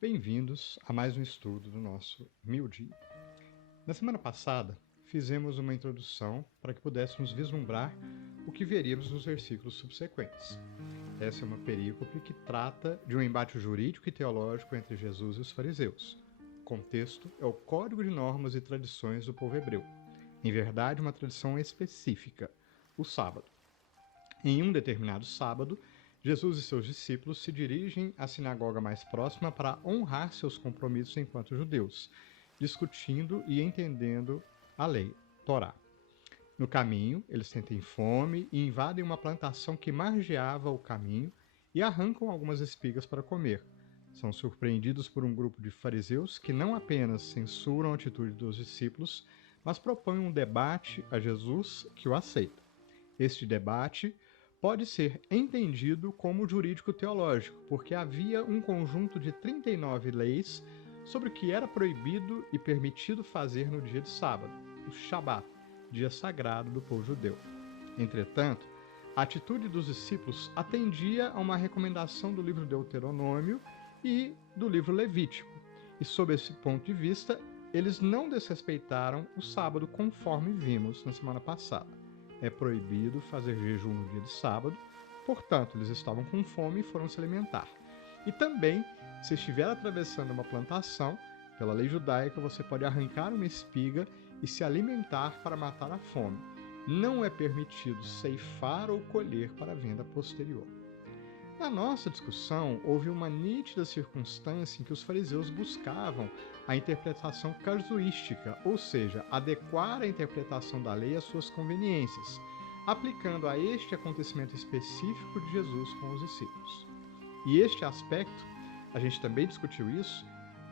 Bem-vindos a mais um estudo do nosso Mil Dia. Na semana passada, fizemos uma introdução para que pudéssemos vislumbrar o que veríamos nos versículos subsequentes. Essa é uma perícope que trata de um embate jurídico e teológico entre Jesus e os fariseus. O contexto é o código de normas e tradições do povo hebreu. Em verdade, uma tradição específica, o sábado. Em um determinado sábado, Jesus e seus discípulos se dirigem à sinagoga mais próxima para honrar seus compromissos enquanto judeus, discutindo e entendendo a lei, Torá. No caminho, eles sentem fome e invadem uma plantação que margeava o caminho e arrancam algumas espigas para comer. São surpreendidos por um grupo de fariseus que não apenas censuram a atitude dos discípulos, mas propõem um debate a Jesus que o aceita. Este debate pode ser entendido como jurídico-teológico, porque havia um conjunto de 39 leis sobre o que era proibido e permitido fazer no dia de sábado, o Shabat, dia sagrado do povo judeu. Entretanto, a atitude dos discípulos atendia a uma recomendação do livro Deuteronômio e do livro Levítico, e sob esse ponto de vista, eles não desrespeitaram o sábado conforme vimos na semana passada. É proibido fazer jejum no dia de sábado, portanto, eles estavam com fome e foram se alimentar. E também, se estiver atravessando uma plantação, pela lei judaica, você pode arrancar uma espiga e se alimentar para matar a fome. Não é permitido ceifar ou colher para venda posterior. Na nossa discussão, houve uma nítida circunstância em que os fariseus buscavam a interpretação casuística, ou seja, adequar a interpretação da lei às suas conveniências, aplicando a este acontecimento específico de Jesus com os discípulos. E este aspecto, a gente também discutiu isso,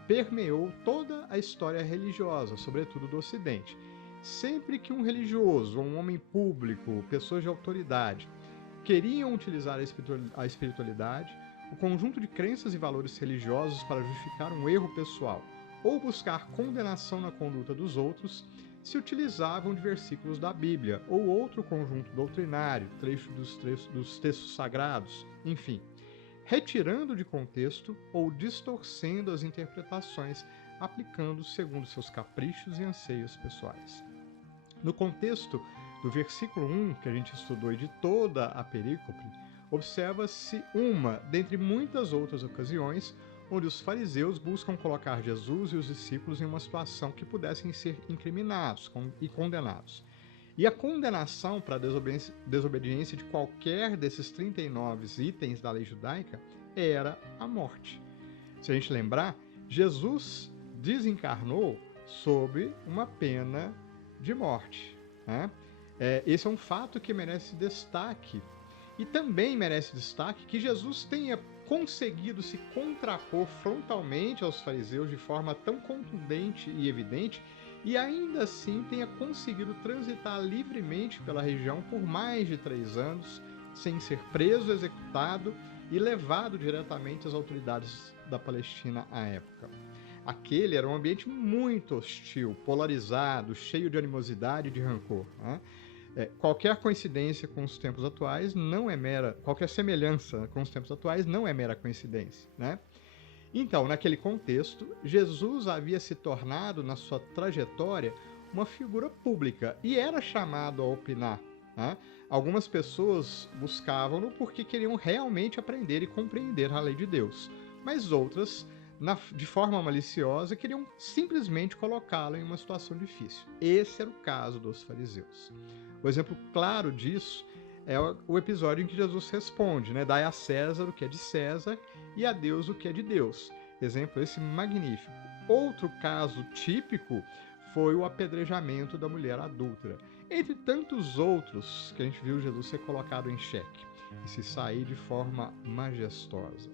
permeou toda a história religiosa, sobretudo do Ocidente. Sempre que um religioso, ou um homem público, pessoas de autoridade, queriam utilizar a espiritualidade, o conjunto de crenças e valores religiosos para justificar um erro pessoal ou buscar condenação na conduta dos outros, se utilizavam de versículos da Bíblia ou outro conjunto doutrinário, trecho dos textos sagrados, enfim, retirando de contexto ou distorcendo as interpretações, aplicando segundo seus caprichos e anseios pessoais. No contexto do versículo 1, que a gente estudou, e de toda a perícope, observa-se uma dentre muitas outras ocasiões onde os fariseus buscam colocar Jesus e os discípulos em uma situação que pudessem ser incriminados e condenados. E a condenação para a desobediência de qualquer desses 39 itens da lei judaica era a morte. Se a gente lembrar, Jesus desencarnou sob uma pena de morte, né? Esse é um fato que merece destaque. E também merece destaque que Jesus tenha conseguido se contrapor frontalmente aos fariseus de forma tão contundente e evidente, e ainda assim tenha conseguido transitar livremente pela região por mais de 3 anos, sem ser preso, executado e levado diretamente às autoridades da Palestina à época. Aquele era um ambiente muito hostil, polarizado, cheio de animosidade e de rancor, né? Qualquer coincidência com os tempos atuais não é qualquer semelhança com os tempos atuais não é mera coincidência, né? Então, naquele contexto, Jesus havia se tornado, na sua trajetória, uma figura pública e era chamado a opinar, né? Algumas pessoas buscavam-no porque queriam realmente aprender e compreender a lei de Deus, mas outras, de forma maliciosa, queriam simplesmente colocá-lo em uma situação difícil. Esse era o caso dos fariseus. O exemplo claro disso é o episódio em que Jesus responde, né? Dai a César o que é de César e a Deus o que é de Deus. Exemplo esse magnífico. Outro caso típico foi o apedrejamento da mulher adúltera. Entre tantos outros que a gente viu Jesus ser colocado em xeque e se sair de forma majestosa.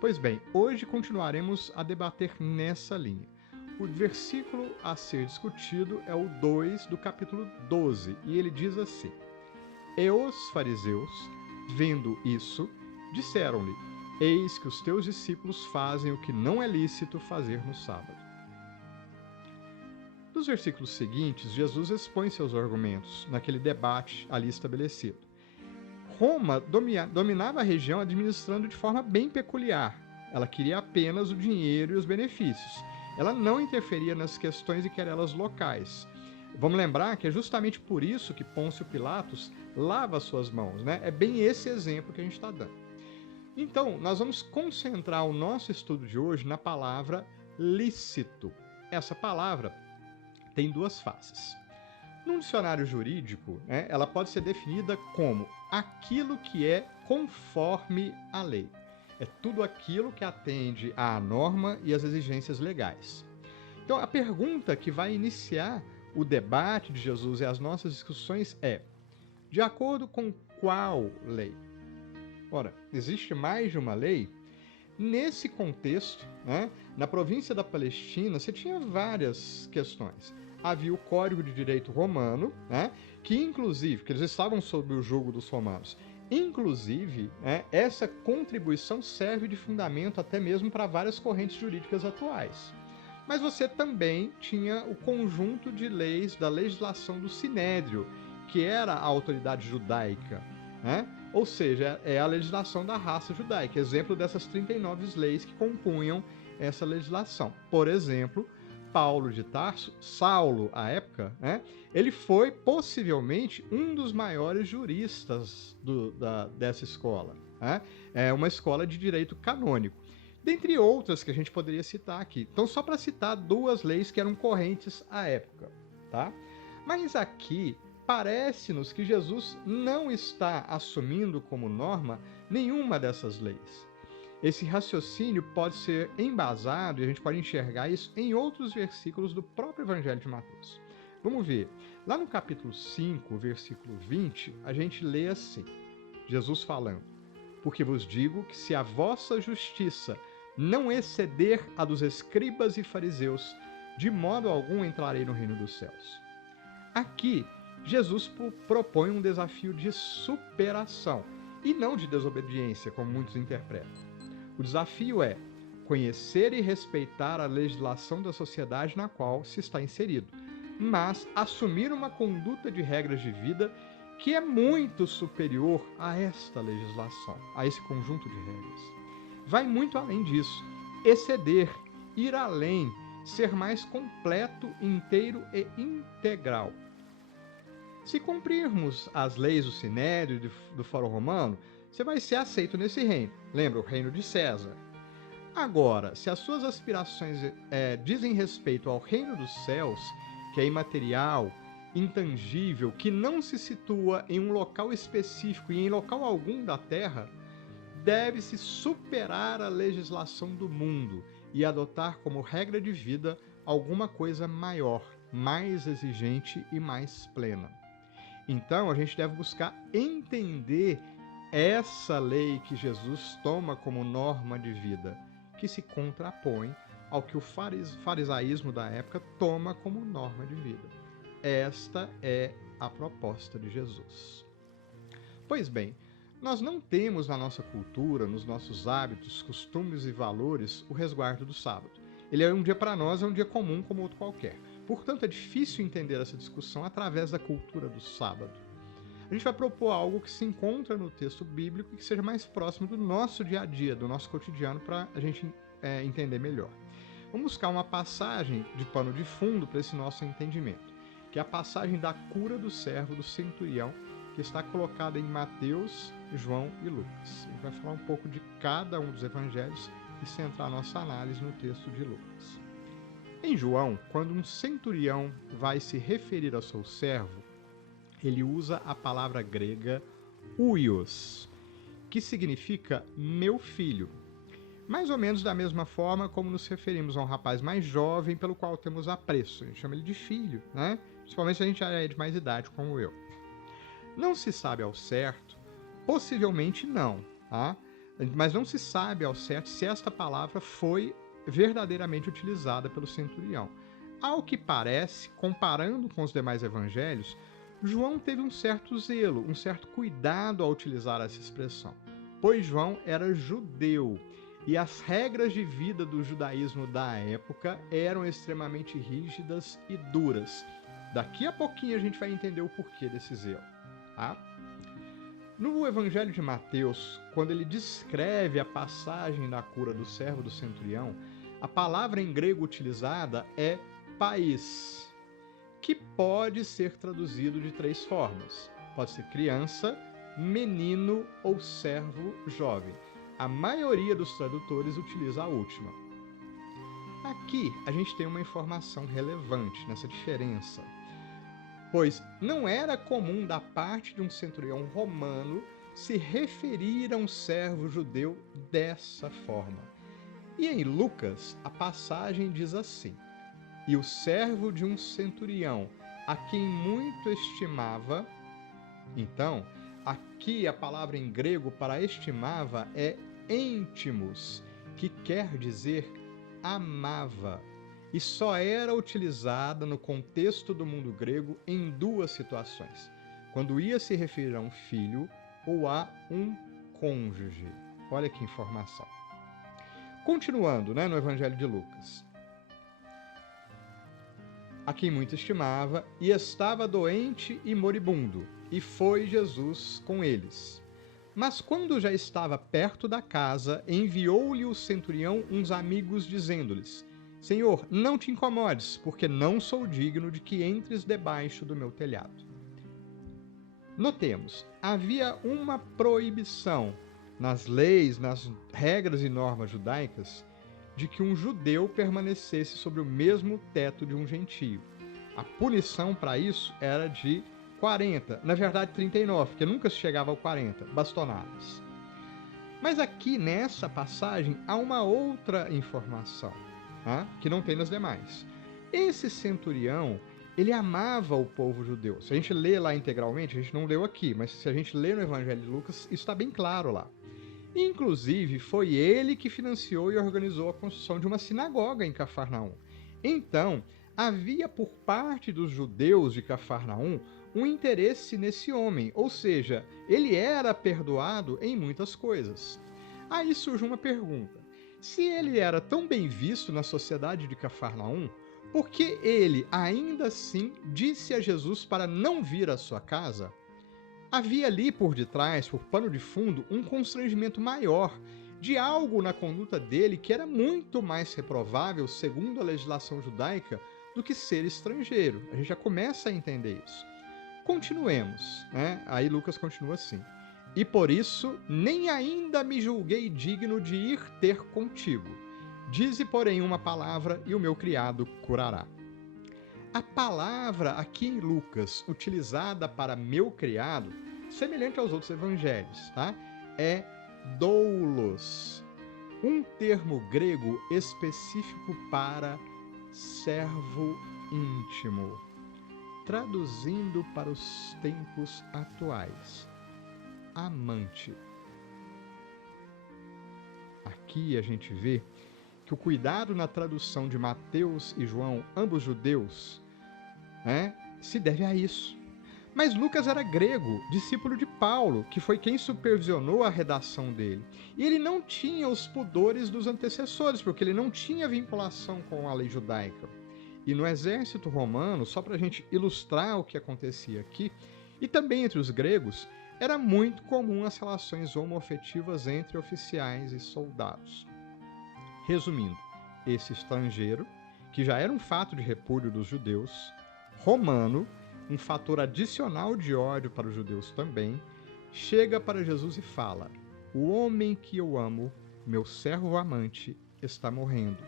Pois bem, hoje continuaremos a debater nessa linha. O versículo a ser discutido é o 2 do capítulo 12, e ele diz assim: E os fariseus, vendo isso, disseram-lhe: Eis que os teus discípulos fazem o que não é lícito fazer no sábado. Nos versículos seguintes, Jesus expõe seus argumentos naquele debate ali estabelecido. Roma dominava a região administrando de forma bem peculiar. Ela queria apenas o dinheiro e os benefícios. Ela não interferia nas questões e querelas locais. Vamos lembrar que é justamente por isso que Pôncio Pilatos lava suas mãos, né? É bem esse exemplo que a gente está dando. Então, nós vamos concentrar o nosso estudo de hoje na palavra lícito. Essa palavra tem duas faces. Num dicionário jurídico, né, ela pode ser definida como aquilo que é conforme a lei. É tudo aquilo que atende à norma e às exigências legais. Então, a pergunta que vai iniciar o debate de Jesus e as nossas discussões é: de acordo com qual lei? Ora, existe mais de uma lei? Nesse contexto, né, na província da Palestina, você tinha várias questões. Havia o Código de Direito Romano, né, que inclusive, que eles estavam sob o jugo dos romanos, inclusive, né, essa contribuição serve de fundamento até mesmo para várias correntes jurídicas atuais. Mas você também tinha o conjunto de leis da legislação do Sinédrio, que era a autoridade judaica, né? Ou seja, é a legislação da raça judaica, exemplo dessas 39 leis que compunham essa legislação. Por exemplo, Paulo de Tarso, Saulo, à época, né, ele foi possivelmente um dos maiores juristas dessa escola. Né? É uma escola de direito canônico. Dentre outras que a gente poderia citar aqui. Então, só para citar duas leis que eram correntes à época. Tá? Mas aqui, parece-nos que Jesus não está assumindo como norma nenhuma dessas leis. Esse raciocínio pode ser embasado, e a gente pode enxergar isso em outros versículos do próprio Evangelho de Mateus. Vamos ver. Lá no capítulo 5, versículo 20, a gente lê assim, Jesus falando: porque vos digo que se a vossa justiça não exceder a dos escribas e fariseus, de modo algum entrarei no reino dos céus. Aqui, Jesus propõe um desafio de superação, e não de desobediência, como muitos interpretam. O desafio é conhecer e respeitar a legislação da sociedade na qual se está inserido, mas assumir uma conduta de regras de vida que é muito superior a esta legislação, a esse conjunto de regras. Vai muito além disso, exceder, ir além, ser mais completo, inteiro e integral. Se cumprirmos as leis do Sinédrio e do Fórum Romano, você vai ser aceito nesse reino. Lembra, o reino de César. Agora, se as suas aspirações dizem respeito ao reino dos céus, que é imaterial, intangível, que não se situa em um local específico e em local algum da terra, deve-se superar a legislação do mundo e adotar como regra de vida alguma coisa maior, mais exigente e mais plena. Então, a gente deve buscar entender essa lei que Jesus toma como norma de vida, que se contrapõe ao que o farisaísmo da época toma como norma de vida. Esta é a proposta de Jesus. Pois bem, nós não temos na nossa cultura, nos nossos hábitos, costumes e valores, o resguardo do sábado. Ele é um dia para nós, é um dia comum como outro qualquer. Portanto, é difícil entender essa discussão através da cultura do sábado. A gente vai propor algo que se encontra no texto bíblico e que seja mais próximo do nosso dia a dia, do nosso cotidiano, para a gente entender melhor. Vamos buscar uma passagem de pano de fundo para esse nosso entendimento, que é a passagem da cura do servo do centurião, que está colocada em Mateus, João e Lucas. A gente vai falar um pouco de cada um dos evangelhos e centrar a nossa análise no texto de Lucas. Em João, quando um centurião vai se referir ao seu servo, ele usa a palavra grega huios, que significa meu filho. Mais ou menos da mesma forma como nos referimos a um rapaz mais jovem pelo qual temos apreço. A gente chama ele de filho, né? Principalmente se a gente já é de mais idade, como eu. Não se sabe ao certo, possivelmente não, tá? Mas não se sabe ao certo se esta palavra foi verdadeiramente utilizada pelo centurião. Ao que parece, comparando com os demais evangelhos, João teve um certo zelo, um certo cuidado ao utilizar essa expressão, pois João era judeu e as regras de vida do judaísmo da época eram extremamente rígidas e duras. Daqui a pouquinho a gente vai entender o porquê desse zelo. Tá? No Evangelho de Mateus, quando ele descreve a passagem da cura do servo do centurião, a palavra em grego utilizada é pais, que pode ser traduzido de 3 formas. Pode ser criança, menino ou servo jovem. A maioria dos tradutores utiliza a última. Aqui a gente tem uma informação relevante nessa diferença, pois não era comum da parte de um centurião romano se referir a um servo judeu dessa forma. E em Lucas, a passagem diz assim: e o servo de um centurião, a quem muito estimava. Então, aqui a palavra em grego para estimava é íntimos, que quer dizer amava, e só era utilizada no contexto do mundo grego em 2 situações: quando ia se referir a um filho ou a um cônjuge. Olha que informação. Continuando, no Evangelho de Lucas. A quem muito estimava, e estava doente e moribundo, e foi Jesus com eles. Mas quando já estava perto da casa, enviou-lhe o centurião uns amigos, dizendo-lhes: Senhor, não te incomodes, porque não sou digno de que entres debaixo do meu telhado. Notemos, havia uma proibição nas leis, nas regras e normas judaicas, de que um judeu permanecesse sobre o mesmo teto de um gentio. A punição para isso era de 40, na verdade 39, porque nunca se chegava ao 40, bastonadas. Mas aqui nessa passagem há uma outra informação, que não tem nas demais. Esse centurião, ele amava o povo judeu. Se a gente lê lá integralmente, a gente não leu aqui, mas se a gente lê no Evangelho de Lucas, isso está bem claro lá. Inclusive, foi ele que financiou e organizou a construção de uma sinagoga em Cafarnaum. Então, havia por parte dos judeus de Cafarnaum um interesse nesse homem, ou seja, ele era perdoado em muitas coisas. Aí surge uma pergunta: se ele era tão bem visto na sociedade de Cafarnaum, por que ele ainda assim disse a Jesus para não vir à sua casa? Havia ali por detrás, por pano de fundo, um constrangimento maior de algo na conduta dele que era muito mais reprovável, segundo a legislação judaica, do que ser estrangeiro. A gente já começa a entender isso. Continuemos, Aí Lucas continua assim: e por isso nem ainda me julguei digno de ir ter contigo. Dize, porém, uma palavra e o meu criado curará. A palavra aqui em Lucas, utilizada para meu criado, semelhante aos outros evangelhos, é doulos, um termo grego específico para servo íntimo, traduzindo para os tempos atuais, amante. Aqui a gente vê que o cuidado na tradução de Mateus e João, ambos judeus, se deve a isso. Mas Lucas era grego, discípulo de Paulo, que foi quem supervisionou a redação dele. E ele não tinha os pudores dos antecessores, porque ele não tinha vinculação com a lei judaica. E no exército romano, só para a gente ilustrar o que acontecia aqui, e também entre os gregos, era muito comum as relações homoafetivas entre oficiais e soldados. Resumindo, esse estrangeiro, que já era um fato de repúdio dos judeus, romano, um fator adicional de ódio para os judeus também, chega para Jesus e fala: o homem que eu amo, meu servo amante, está morrendo.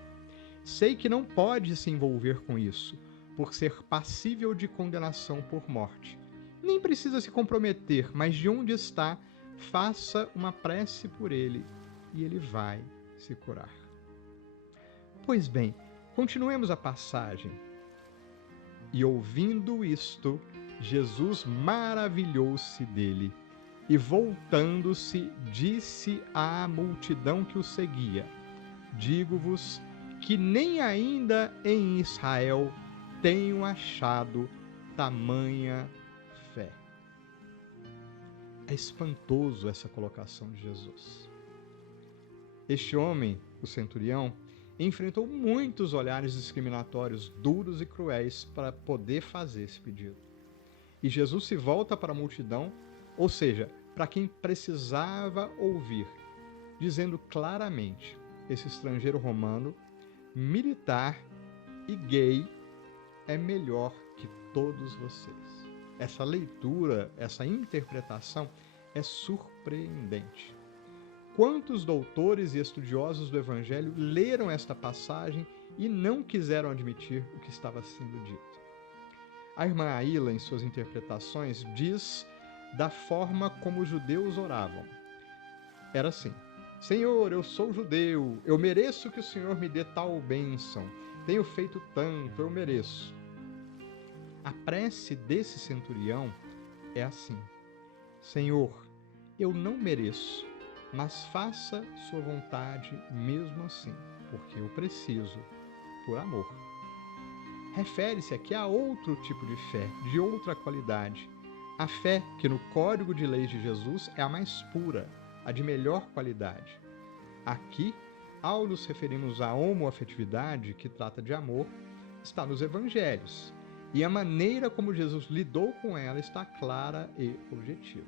Sei que não pode se envolver com isso, por ser passível de condenação por morte. Nem precisa se comprometer, mas de onde está, faça uma prece por ele, e ele vai se curar. Pois bem, continuemos a passagem. E ouvindo isto, Jesus maravilhou-se dele, e voltando-se, disse à multidão que o seguia: digo-vos que nem ainda em Israel tenho achado tamanha fé. É espantoso essa colocação de Jesus. Este homem, o centurião, enfrentou muitos olhares discriminatórios, duros e cruéis para poder fazer esse pedido. E Jesus se volta para a multidão, ou seja, para quem precisava ouvir, dizendo claramente: esse estrangeiro romano, militar e gay é melhor que todos vocês. Essa leitura, essa interpretação é surpreendente. Quantos doutores e estudiosos do Evangelho leram esta passagem e não quiseram admitir o que estava sendo dito? A irmã Aila, em suas interpretações, diz da forma como os judeus oravam. Era assim: Senhor, eu sou judeu, eu mereço que o Senhor me dê tal bênção, tenho feito tanto, eu mereço. A prece desse centurião é assim: Senhor, eu não mereço, mas faça sua vontade mesmo assim, porque eu preciso, por amor. Refere-se aqui a outro tipo de fé, de outra qualidade. A fé que no Código de Leis de Jesus é a mais pura, a de melhor qualidade. Aqui, ao nos referirmos à homoafetividade, que trata de amor, está nos Evangelhos, e a maneira como Jesus lidou com ela está clara e objetiva.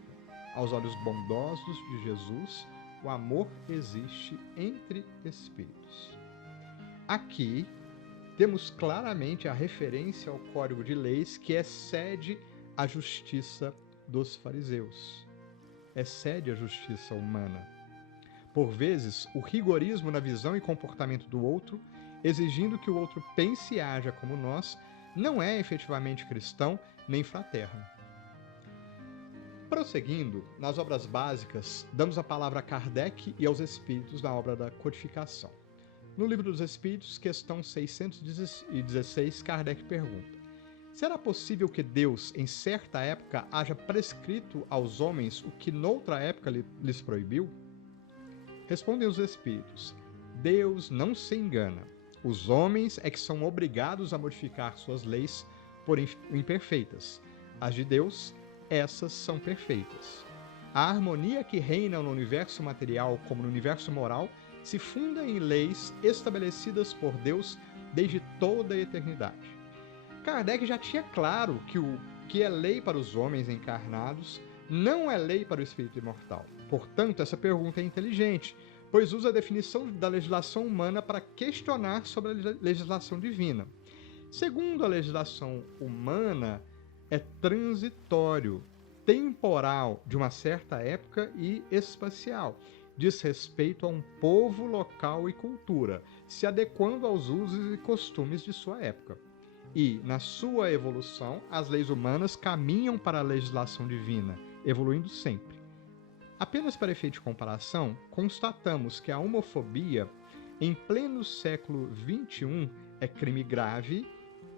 Aos olhos bondosos de Jesus, o amor existe entre espíritos. Aqui, temos claramente a referência ao Código de Leis que excede a justiça dos fariseus. Excede a justiça humana. Por vezes, o rigorismo na visão e comportamento do outro, exigindo que o outro pense e haja como nós, não é efetivamente cristão nem fraterno. Prosseguindo, nas obras básicas, damos a palavra a Kardec e aos espíritos na obra da codificação. No Livro dos Espíritos, questão 616, Kardec pergunta: será possível que Deus, em certa época, haja prescrito aos homens o que noutra época lhes proibiu? Respondem os espíritos: Deus não se engana. Os homens é que são obrigados a modificar suas leis, porém imperfeitas. As de Deus, essas são perfeitas. A harmonia que reina no universo material como no universo moral se funda em leis estabelecidas por Deus desde toda a eternidade. Kardec já tinha claro que o que é lei para os homens encarnados não é lei para o espírito imortal. Portanto, essa pergunta é inteligente, pois usa a definição da legislação humana para questionar sobre a legislação divina. Segundo a legislação humana, é transitório, temporal, de uma certa época e espacial. Diz respeito a um povo, local e cultura, se adequando aos usos e costumes de sua época. E, na sua evolução, as leis humanas caminham para a legislação divina, evoluindo sempre. Apenas para efeito de comparação, constatamos que a homofobia, em pleno século XXI, é crime grave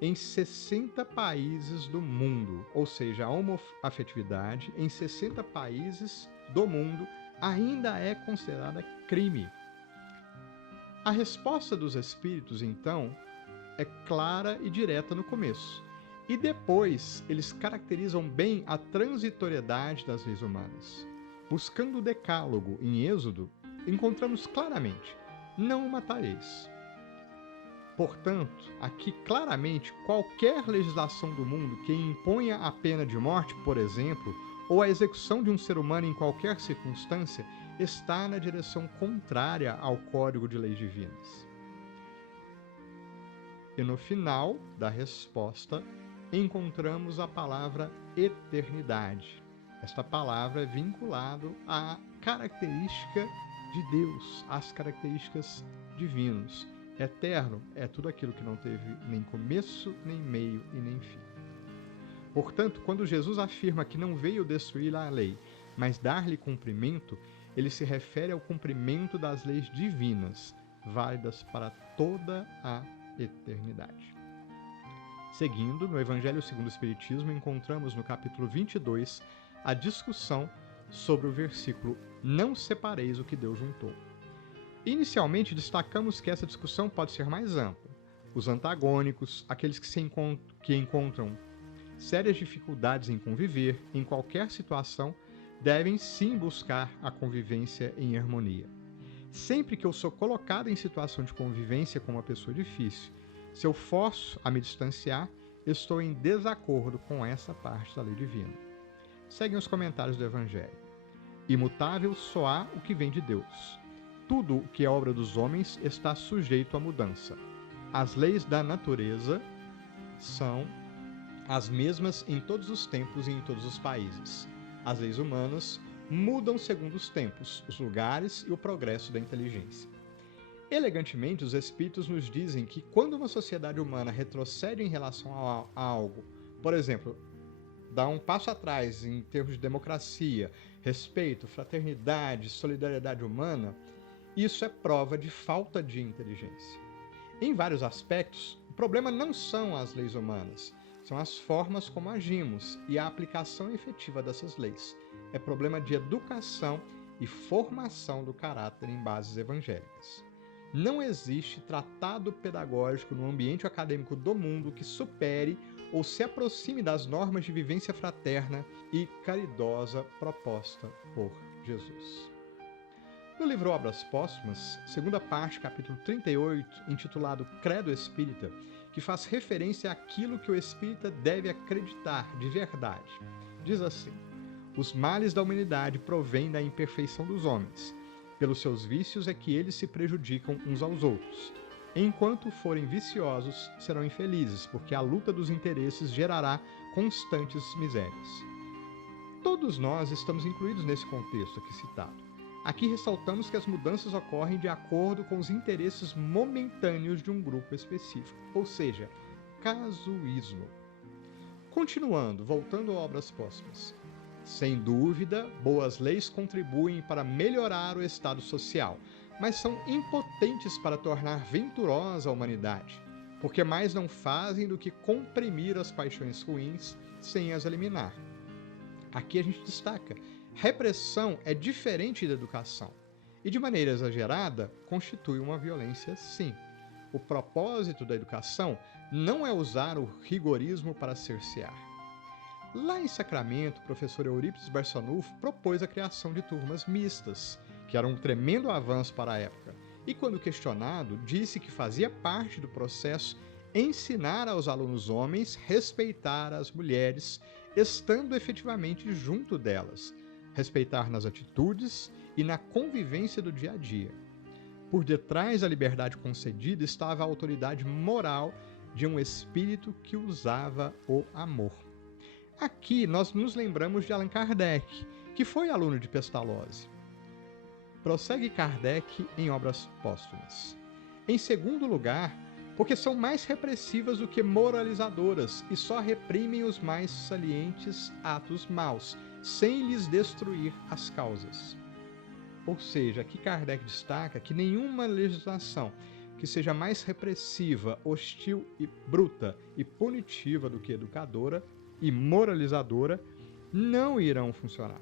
em 60 países do mundo. Ou seja, a homoafetividade em 60 países do mundo ainda é considerada crime. A resposta dos espíritos, então, é clara e direta no começo. E depois, eles caracterizam bem a transitoriedade das leis humanas. Buscando o decálogo em Êxodo, encontramos claramente: não matareis. Portanto, aqui claramente, qualquer legislação do mundo que imponha a pena de morte, por exemplo, ou a execução de um ser humano em qualquer circunstância, está na direção contrária ao Código de Leis Divinas. E no final da resposta, encontramos a palavra eternidade. Esta palavra é vinculada à característica de Deus, às características divinas. Eterno é tudo aquilo que não teve nem começo, nem meio e nem fim. Portanto, quando Jesus afirma que não veio destruir a lei, mas dar-lhe cumprimento, ele se refere ao cumprimento das leis divinas, válidas para toda a eternidade. Seguindo, no Evangelho segundo o Espiritismo, encontramos no capítulo 22 a discussão sobre o versículo "Não separeis o que Deus juntou". Inicialmente, destacamos que essa discussão pode ser mais ampla. Os antagônicos, aqueles que encontram sérias dificuldades em conviver, em qualquer situação, devem sim buscar a convivência em harmonia. Sempre que eu sou colocado em situação de convivência com uma pessoa difícil, se eu forço a me distanciar, estou em desacordo com essa parte da lei divina. Seguem os comentários do Evangelho. Imutável só há o que vem de Deus. Tudo o que é obra dos homens está sujeito à mudança. As leis da natureza são as mesmas em todos os tempos e em todos os países. As leis humanas mudam segundo os tempos, os lugares e o progresso da inteligência. Elegantemente, os espíritos nos dizem que quando uma sociedade humana retrocede em relação a algo, por exemplo, dá um passo atrás em termos de democracia, respeito, fraternidade, solidariedade humana, isso é prova de falta de inteligência. Em vários aspectos, o problema não são as leis humanas, são as formas como agimos e a aplicação efetiva dessas leis. É problema de educação e formação do caráter em bases evangélicas. Não existe tratado pedagógico no ambiente acadêmico do mundo que supere ou se aproxime das normas de vivência fraterna e caridosa proposta por Jesus. No livro Obras Póstumas, segunda parte, capítulo 38, intitulado Credo Espírita, que faz referência àquilo que o espírita deve acreditar de verdade, diz assim: os males da humanidade provêm da imperfeição dos homens. Pelos seus vícios é que eles se prejudicam uns aos outros. Enquanto forem viciosos, serão infelizes, porque a luta dos interesses gerará constantes misérias. Todos nós estamos incluídos nesse contexto aqui citado. Aqui ressaltamos que as mudanças ocorrem de acordo com os interesses momentâneos de um grupo específico, ou seja, casuísmo. Continuando, voltando a Obras Póstumas. Sem dúvida, boas leis contribuem para melhorar o estado social, mas são impotentes para tornar venturosa a humanidade, porque mais não fazem do que comprimir as paixões ruins sem as eliminar. Aqui a gente destaca: repressão é diferente da educação e, de maneira exagerada, constitui uma violência, sim. O propósito da educação não é usar o rigorismo para cercear. Lá em Sacramento, o professor Eurípides Barçanufo propôs a criação de turmas mistas, que era um tremendo avanço para a época, e quando questionado, disse que fazia parte do processo ensinar aos alunos homens respeitar as mulheres, estando efetivamente junto delas, respeitar nas atitudes e na convivência do dia a dia. Por detrás da liberdade concedida estava a autoridade moral de um espírito que usava o amor. Aqui nós nos lembramos de Allan Kardec, que foi aluno de Pestalozzi. Prossegue Kardec em Obras Póstumas. Em segundo lugar, porque são mais repressivas do que moralizadoras e só reprimem os mais salientes atos maus, sem lhes destruir as causas. Ou seja, aqui Kardec destaca que nenhuma legislação que seja mais repressiva, hostil e bruta e punitiva do que educadora e moralizadora não irão funcionar.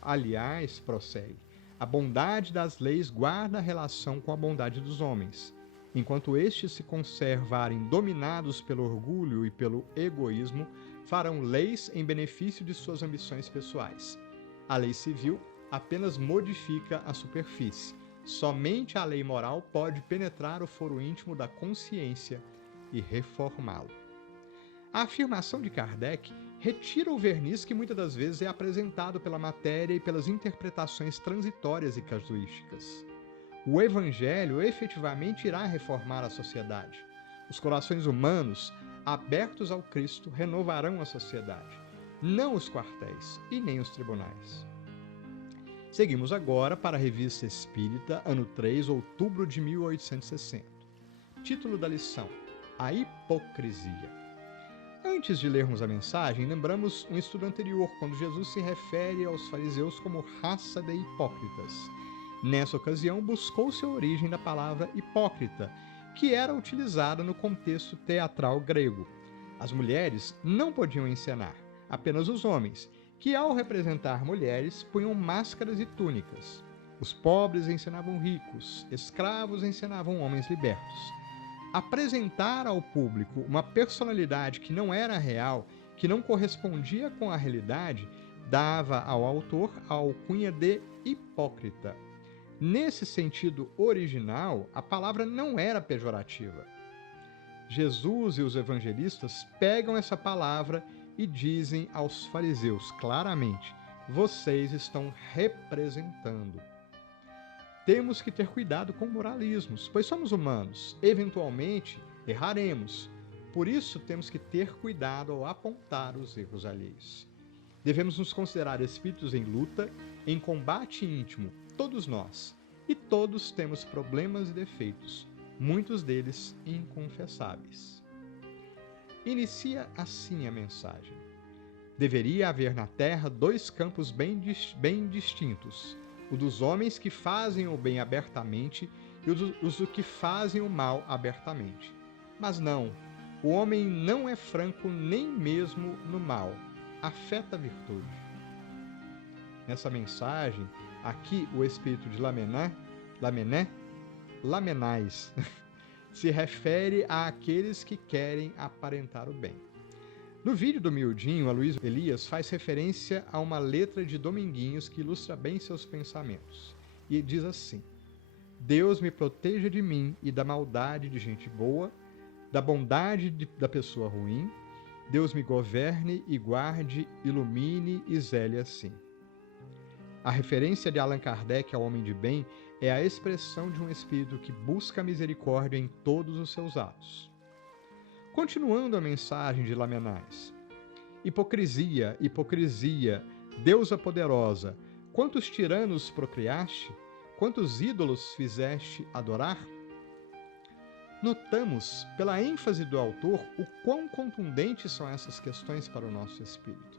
Aliás, prossegue, a bondade das leis guarda relação com a bondade dos homens. Enquanto estes se conservarem dominados pelo orgulho e pelo egoísmo, farão leis em benefício de suas ambições pessoais. A lei civil apenas modifica a superfície. Somente a lei moral pode penetrar o foro íntimo da consciência e reformá-lo. A afirmação de Kardec retira o verniz que muitas das vezes é apresentado pela matéria e pelas interpretações transitórias e casuísticas. O Evangelho efetivamente irá reformar a sociedade. Os corações humanos, abertos ao Cristo, renovarão a sociedade, não os quartéis e nem os tribunais. Seguimos agora para a Revista Espírita, ano 3, outubro de 1860. Título da lição: A Hipocrisia. Antes de lermos a mensagem, lembramos um estudo anterior, quando Jesus se refere aos fariseus como raça de hipócritas. Nessa ocasião, buscou-se a origem da palavra hipócrita, que era utilizada no contexto teatral grego. As mulheres não podiam encenar, apenas os homens, que ao representar mulheres punham máscaras e túnicas. Os pobres encenavam ricos, escravos encenavam homens libertos. Apresentar ao público uma personalidade que não era real, que não correspondia com a realidade, dava ao autor a alcunha de hipócrita. Nesse sentido original, a palavra não era pejorativa. Jesus e os evangelistas pegam essa palavra e dizem aos fariseus claramente: vocês estão representando. Temos que ter cuidado com moralismos, pois somos humanos. Eventualmente, erraremos. Por isso, temos que ter cuidado ao apontar os erros alheios. Devemos nos considerar espíritos em luta, em combate íntimo, todos nós. E todos temos problemas e defeitos, muitos deles inconfessáveis. Inicia assim a mensagem. Deveria haver na Terra dois campos bem distintos, o dos homens que fazem o bem abertamente e os do que fazem o mal abertamente. Mas não, o homem não é franco nem mesmo no mal, afeta a virtude. Nessa mensagem, aqui o espírito de Lamenais, se refere àqueles que querem aparentar o bem. No vídeo do Miudinho, Aloysio Elias faz referência a uma letra de Dominguinhos que ilustra bem seus pensamentos. E diz assim: Deus me proteja de mim e da maldade de gente boa, da bondade da pessoa ruim. Deus me governe e guarde, ilumine e zele assim. A referência de Allan Kardec ao homem de bem é a expressão de um espírito que busca a misericórdia em todos os seus atos. Continuando a mensagem de Lamenais. Hipocrisia, hipocrisia, deusa poderosa, quantos tiranos procriaste? Quantos ídolos fizeste adorar? Notamos, pela ênfase do autor, o quão contundentes são essas questões para o nosso espírito.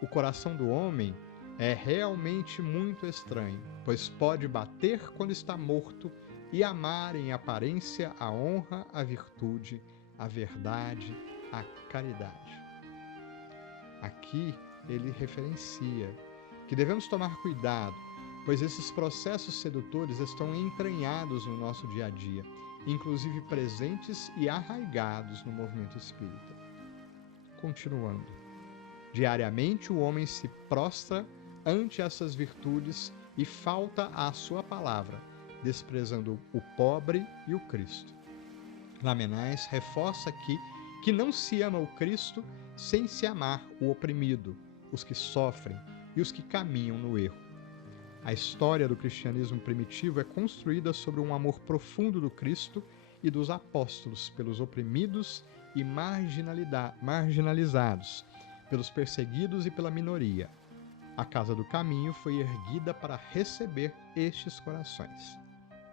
O coração do homem é realmente muito estranho, pois pode bater quando está morto e amar em aparência a honra, a virtude, a verdade, a caridade. Aqui ele referencia que devemos tomar cuidado, pois esses processos sedutores estão entranhados no nosso dia a dia, inclusive presentes e arraigados no movimento espírita. Continuando. Diariamente o homem se prostra ante essas virtudes e falta à sua palavra, desprezando o pobre e o Cristo. Lamenais reforça aqui que não se ama o Cristo sem se amar o oprimido, os que sofrem e os que caminham no erro. A história do cristianismo primitivo é construída sobre um amor profundo do Cristo e dos apóstolos pelos oprimidos e marginalizados, pelos perseguidos e pela minoria. A Casa do Caminho foi erguida para receber estes corações.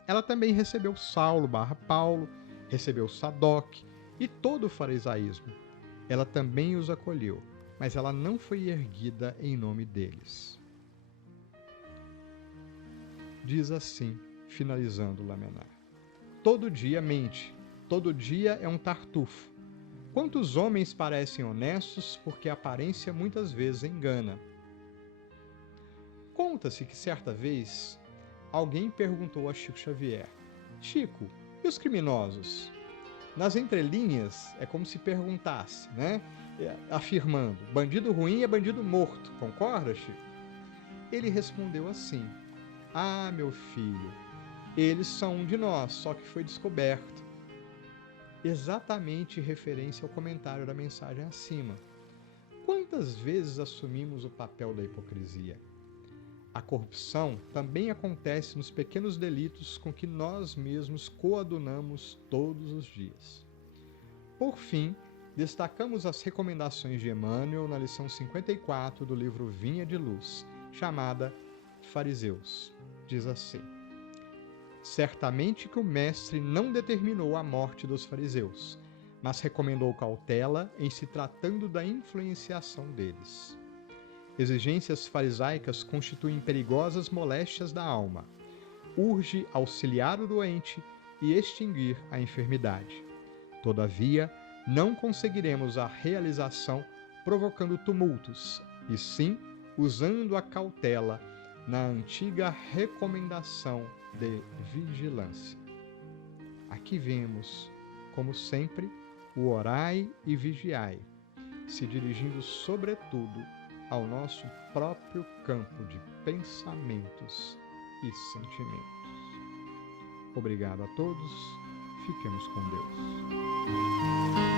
Ela também recebeu Saulo/Paulo, recebeu Sadoc e todo o farisaísmo. Ela também os acolheu, mas ela não foi erguida em nome deles. Diz assim, finalizando Lamenar: todo dia mente, todo dia é um tartufo. Quantos homens parecem honestos porque a aparência muitas vezes engana? Conta-se que certa vez alguém perguntou a Chico Xavier: Chico, e os criminosos? Nas entrelinhas é como se perguntasse, né? Afirmando: bandido ruim é bandido morto, concorda, Chico? Ele respondeu assim: ah, meu filho, eles são um de nós, só que foi descoberto. Exatamente referência ao comentário da mensagem acima. Quantas vezes assumimos o papel da hipocrisia? A corrupção também acontece nos pequenos delitos com que nós mesmos coadunamos todos os dias. Por fim, destacamos as recomendações de Emmanuel na lição 54 do livro Vinha de Luz, chamada Fariseus. Diz assim: certamente que o mestre não determinou a morte dos fariseus, mas recomendou cautela em se tratando da influenciação deles. Exigências farisaicas constituem perigosas moléstias da alma. Urge auxiliar o doente e extinguir a enfermidade. Todavia, não conseguiremos a realização provocando tumultos, e sim usando a cautela na antiga recomendação de vigilância. Aqui vemos, como sempre, o orai e vigiai, se dirigindo sobretudo ao nosso próprio campo de pensamentos e sentimentos. Obrigado a todos, fiquemos com Deus.